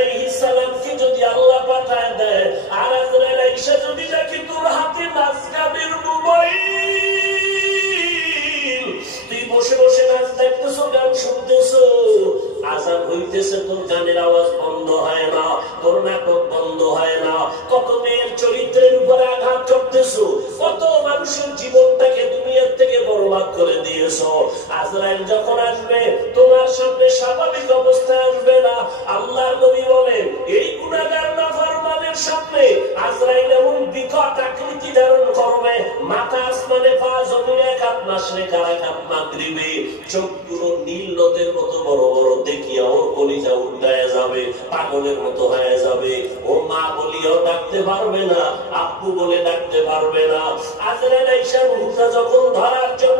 আলাইহিস সালামকে যদি আল্লাহ পাঠায় দেয়, আর আজরাইল আইসা যদি দেখে তোর হাতে নাজকাবের মোবাইল, তুই বসে বসে নাচ দেখতেছো, গান শুনতেছো, আজান হইতেছে, তোর গানের আওয়াজ বন্ধ হয় না, তোর নাটক বন্ধ হয় না, কত মেয়ের চরিত্রের উপরে আঘাত করতেছো, কত মানুষের জীবনটাকে দুনিয়ার থেকে বরবাদ করে দিয়েছো। আজরাইল যখন আসবে তোমার সামনে স্বাভাবিক অবস্থায় আসবে না। আল্লাহর নবী বলেন, এই গুনাহগার নাফরমানের সামনে আজরাইল এমন বিকট আকৃতি ধারণ করবে, মাথা আসমানে, পা জমিনে, এক হাত মাশরিক আর এক হাত মাগরিবে, চোখগুলো নীল নদের মতো বড় বড়, দেখিয়া ওর কলিজা উল্টায় যাবে, পাগলের মতো হয়ে যাবে। ও মা বলিয়াও ডাকতে পারবে না, আব্বু বলে ডাকতে পারবে না। আজরাইল আইসা রূহটা যখন ধরার জন্য